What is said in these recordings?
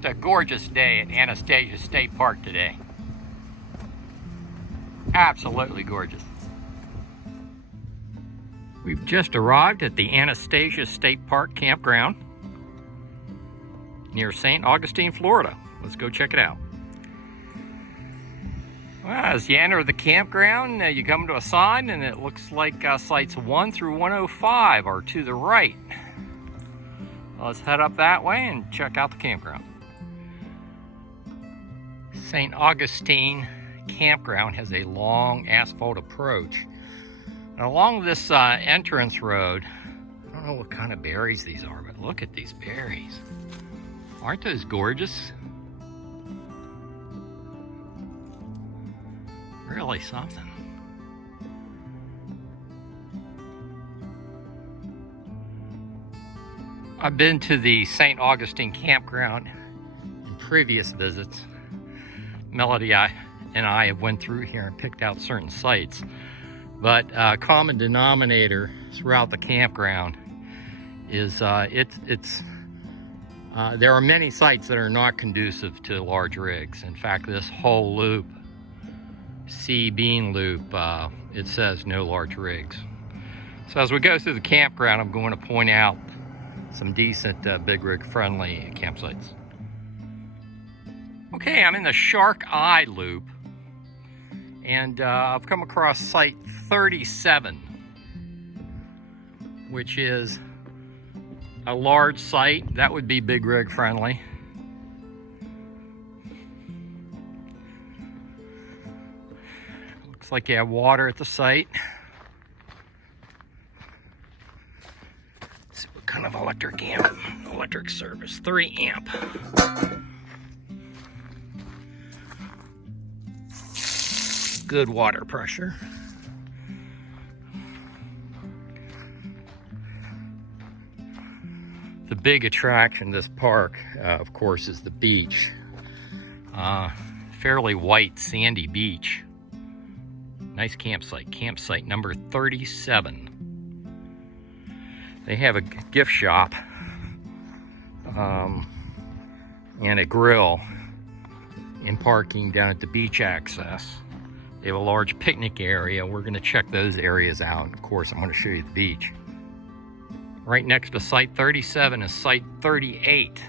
just a gorgeous day at Anastasia State Park today. Absolutely gorgeous. We've just arrived at the Anastasia State Park Campground near St. Augustine, Florida. Let's go check it out. Well, as you enter the campground, you come to a sign and it looks like sites 1 through 105 are to the right. Let's head up that way and check out the campground. St. Augustine Campground has a long asphalt approach. And along this entrance road, I don't know what kind of berries these are, but look at these berries. Aren't those gorgeous? Really something. I've been to the St. Augustine Campground in previous visits. Melody and I have went through here and picked out certain sites. But a common denominator throughout the campground is there are many sites that are not conducive to large rigs. In fact, this whole loop, C bean loop, it says no large rigs. So as we go through the campground, I'm going to point out some decent big rig friendly campsites. Okay, I'm in the Shark Eye Loop, and I've come across site 37, which is a large site. That would be big rig friendly. Looks like you have water at the site. Let's see what kind of electric service, 30 amp. Good water pressure. The big attraction of this park, of course, is the beach. Fairly white, sandy beach. Nice campsite number 37. They have a gift shop and a grill and parking down at the beach access. They have a large picnic area. We're going to check those areas out. Of course, I'm going to show you the beach. Right next to site 37 is site 38.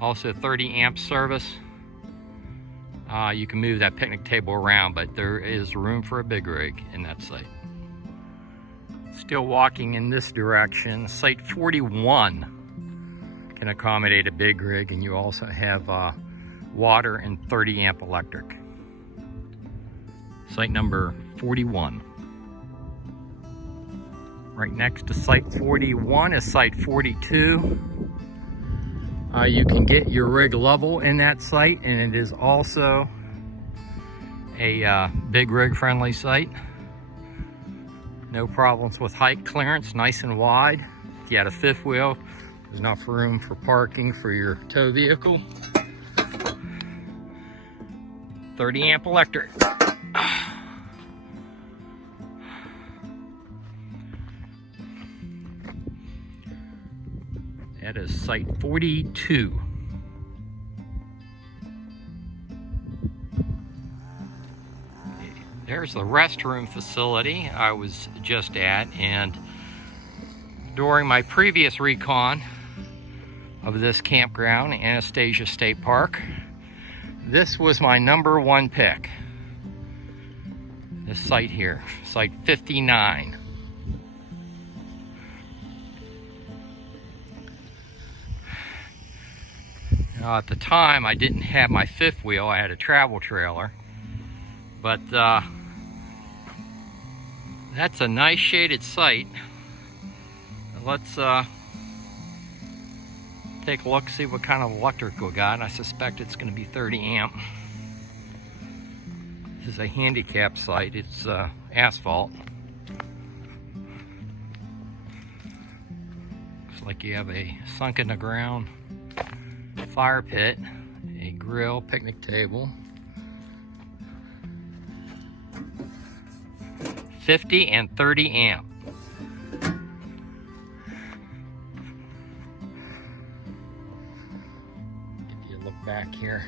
Also 30 amp service. You can move that picnic table around, but there is room for a big rig in that site. Still walking in this direction, site 41 can accommodate a big rig, and you also have water and 30 amp electric. Site number 41. Right next to site 41 is site 42. You can get your rig level in that site, and it is also a big rig friendly site. No problems with height clearance, nice and wide. If you had a fifth wheel, there's enough room for parking for your tow vehicle. 30 amp electric. That is site 42. There's the restroom facility I was just at, and during my previous recon of this campground, Anastasia State Park, this was my #1 pick. This site here, site 59. Now, at the time, I didn't have my fifth wheel. I had a travel trailer. But that's a nice shaded site. Let's take a look, see what kind of electric we got. I suspect it's going to be 30 amp. This is a handicap site. It's asphalt. Looks like you have a sunk in the ground fire pit, a grill, picnic table. 50 and 30 amp. back here.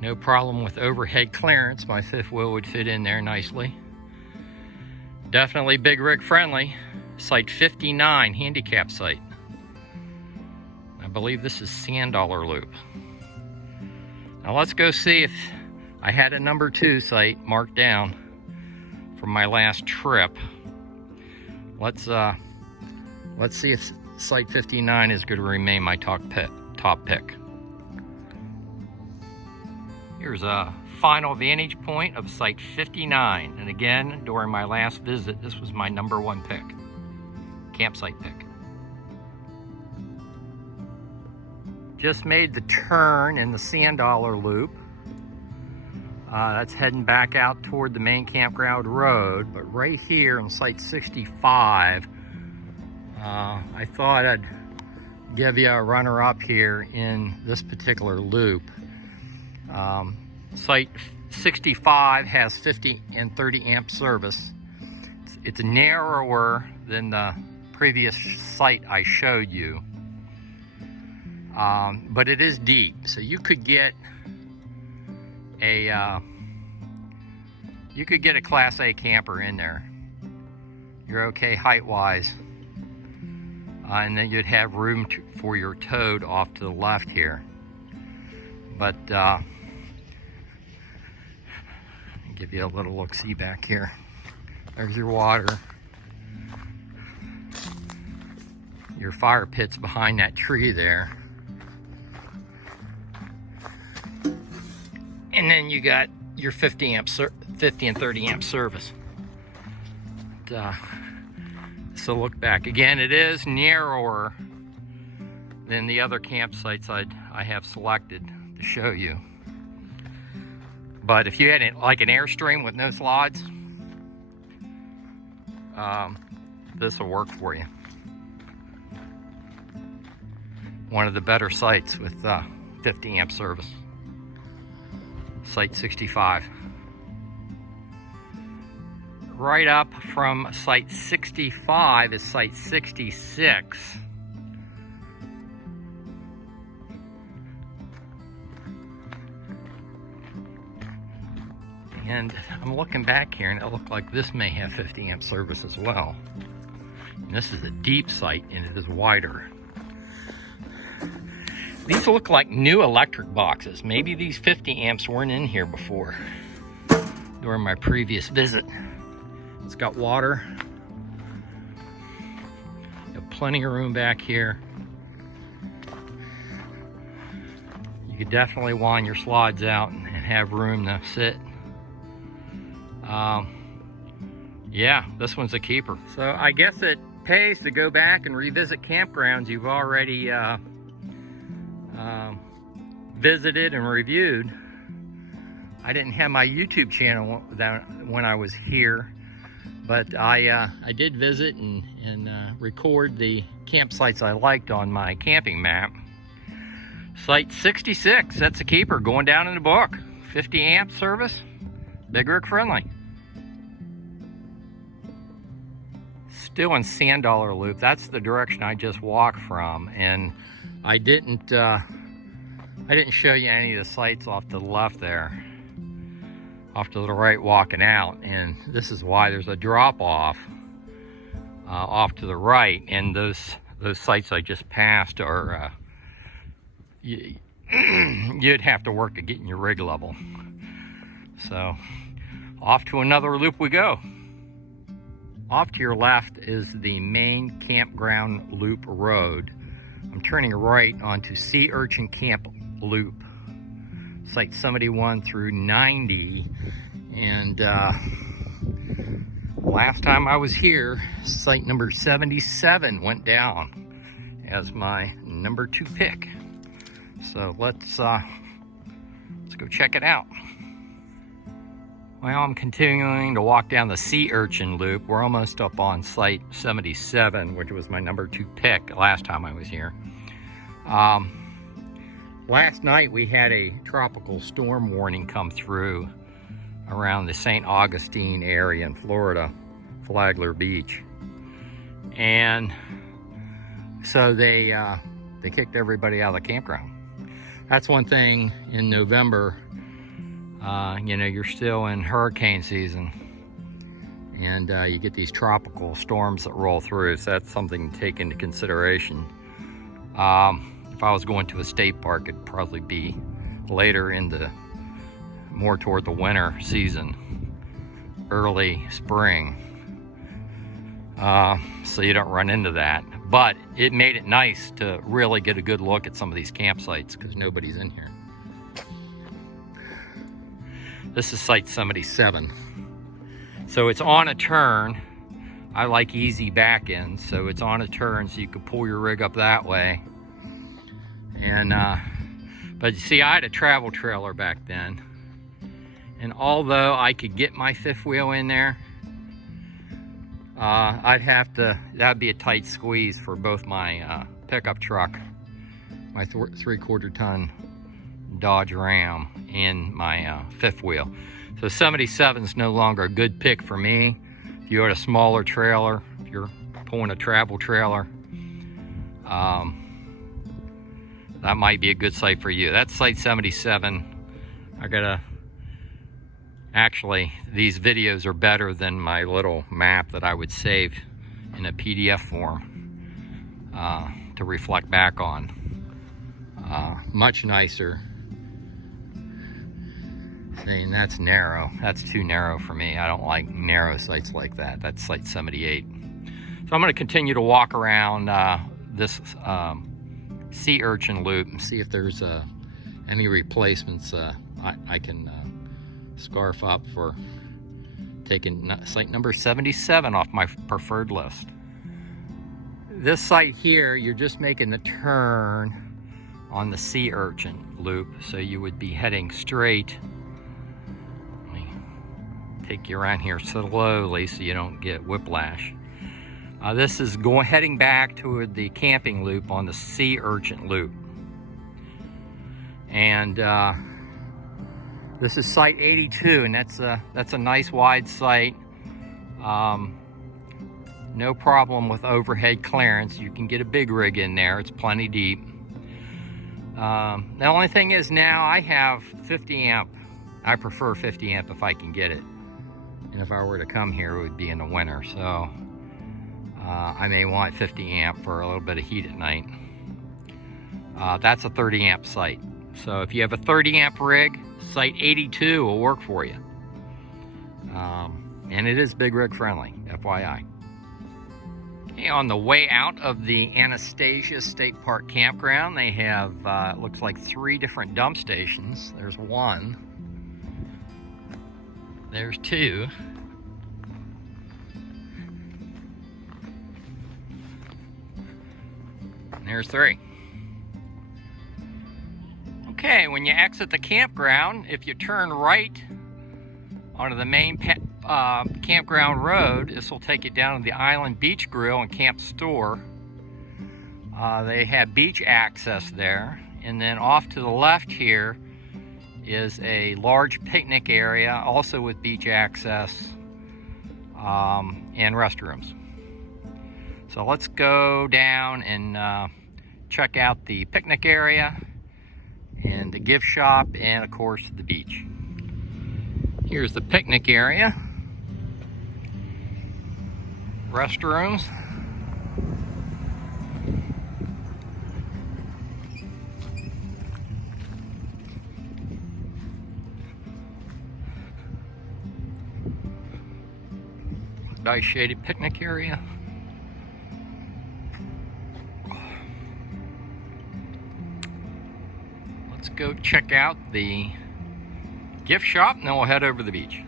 No problem with overhead clearance. My fifth wheel would fit in there nicely. Definitely big rig friendly. Site 59, handicap site. I believe this is Sand Dollar Loop. Now let's go see if I had a number 2 site marked down from my last trip. Let's see if site 59 is going to remain my top pick. Here's a final vantage point of site 59. And again, during my last visit, this was my number 1 pick. Campsite pick. Just made the turn in the Sand Dollar Loop. That's heading back out toward the main campground road. But right here in site 65, I thought I'd give you a runner-up here in this particular loop. Site 65 has 50 and 30 amp service. It's narrower than the previous site I showed you, but it is deep, so you could get a Class A camper in there. You're okay height-wise, and then you'd have room for your toad off to the left here. But give you a little look-see back here. There's your water. Your fire pit's behind that tree there. And then you got your 50 and 30 amp service. So look back. Again, it is narrower than the other campsites I have selected to show you. But if you had like an Airstream with no slides, this will work for you. One of the better sites with 50 amp service. Site 65. Right up from site 65 is site 66. And I'm looking back here, and it looked like this may have 50 amp service as well. And this is a deep site, and it is wider. These look like new electric boxes. Maybe these 50 amps weren't in here before during my previous visit. It's got water. You have plenty of room back here. You could definitely wind your slides out and have room to sit. Yeah, this one's a keeper. So I guess it pays to go back and revisit campgrounds you've already visited and reviewed. I didn't have my YouTube channel when I was here, but I did visit and record the campsites I liked on my camping map. Site 66, that's a keeper, going down in the book. 50 amp service, big rig friendly. Still in Sand Dollar Loop. That's the direction I just walked from, and I didn't show you any of the sites off to the left there, off to the right walking out, and this is why there's a drop off off to the right, and those sites I just passed are you'd have to work at getting your rig level. So off to another loop we go. Off to your left is the main campground loop road. I'm turning right onto Sea Urchin Camp Loop, site 71 through 90. And last time I was here, site number 77 went down as my number 2 pick. So let's go check it out. Well, I'm continuing to walk down the Sea Urchin Loop. We're almost up on site 77, which was my number 2 pick last time I was here. Last night we had a tropical storm warning come through around the St. Augustine area in Florida, Flagler Beach. And so they They kicked everybody out of the campground. That's one thing in November. You know, you're still in hurricane season, and you get these tropical storms that roll through, so that's something to take into consideration. If I was going to a state park, it'd probably be later in the, more toward the winter season, early spring, so you don't run into that. But it made it nice to really get a good look at some of these campsites because nobody's in here. This is site 77. So it's on a turn. I like easy back ends, so it's on a turn so you can pull your rig up that way. And but you see, I had a travel trailer back then, and although I could get my fifth wheel in there, I'd have to, that'd be a tight squeeze for both my pickup truck, my 3/4 ton Dodge Ram, and my fifth wheel. So 77 is no longer a good pick for me. If you had a smaller trailer, if you're pulling a travel trailer, that might be a good site for you. That's site 77. I gotta, actually, these videos are better than my little map that I would save in a PDF form to reflect back on. Much nicer. See, that's narrow. That's too narrow for me. I don't like narrow sites like that. That's site 78. So I'm going to continue to walk around this sea urchin loop and see if there's any replacements I can scarf up for taking site number 77 off my preferred list. This site here, you're just making the turn on the sea urchin loop, so you would be heading straight. Let me take you around here slowly so you don't get whiplash. This is heading back toward the camping loop on the sea urchin loop. And this is site 82, and that's a nice wide site. No problem with overhead clearance. You can get a big rig in there. It's plenty deep. The only thing is now I have 50 amp. I prefer 50 amp if I can get it. And if I were to come here, it would be in the winter. So I may want 50 amp for a little bit of heat at night. That's a 30 amp site. So if you have a 30 amp rig, site 82 will work for you. And it is big rig friendly, FYI. Okay, on the way out of the Anastasia State Park Campground, they have, it looks like 3 different dump stations. There's 1. There's 2. And there's 3. Okay, when you exit the campground, if you turn right onto the main campground road, this will take you down to the Island Beach Grill and Camp Store. They have beach access there. And then off to the left here is a large picnic area, also with beach access and restrooms. So let's go down and check out the picnic area and the gift shop, and of course the beach. Here's the picnic area. Restrooms. Nice shaded picnic area. Let's go check out the gift shop, and then we'll head over to the beach.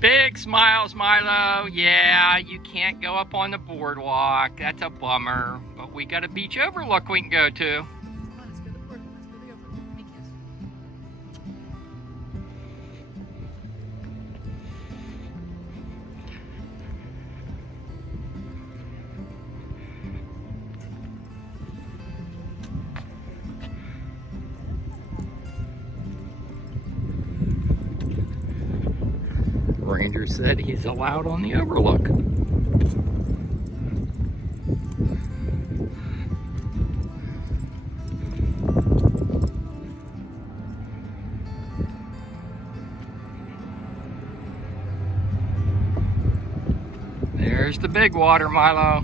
Big smiles, Milo. Yeah, you can't go up on the boardwalk. That's a bummer. But we got a beach overlook we can go to. Let's go to the boardwalk. Let's go to the overlook. Make kiss. Ranger said he's allowed on the overlook. There's the big water, Milo.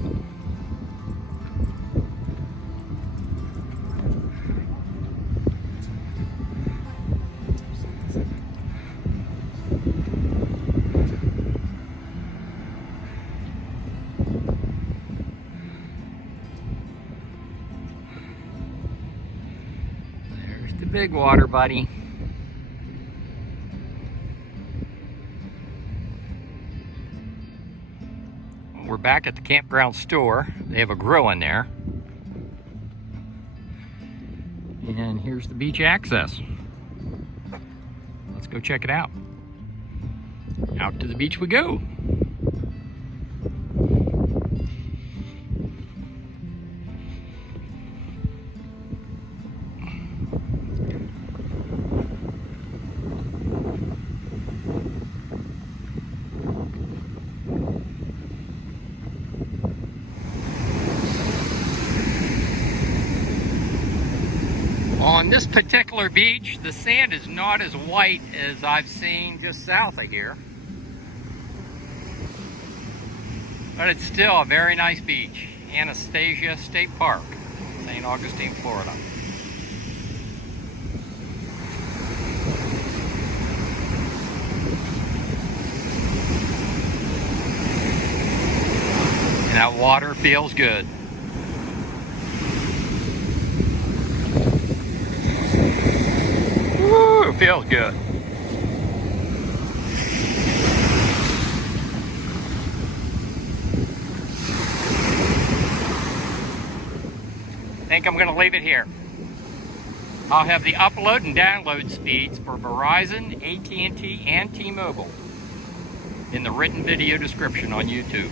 There's the big water, buddy. We're back at the campground store. They have a grill in there. And here's the beach access. Let's go check it out. Out to the beach we go. On this particular beach, the sand is not as white as I've seen just south of here. But it's still a very nice beach. Anastasia State Park, St. Augustine, Florida. And that water feels good. Woo, feels good. I think I'm going to leave it here. I'll have the upload and download speeds for Verizon, AT&T, and T-Mobile in the written video description on YouTube.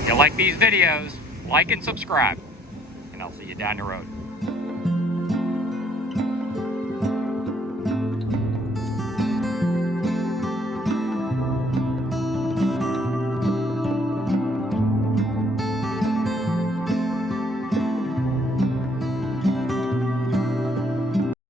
If you like these videos, like and subscribe, and I'll see you down the road.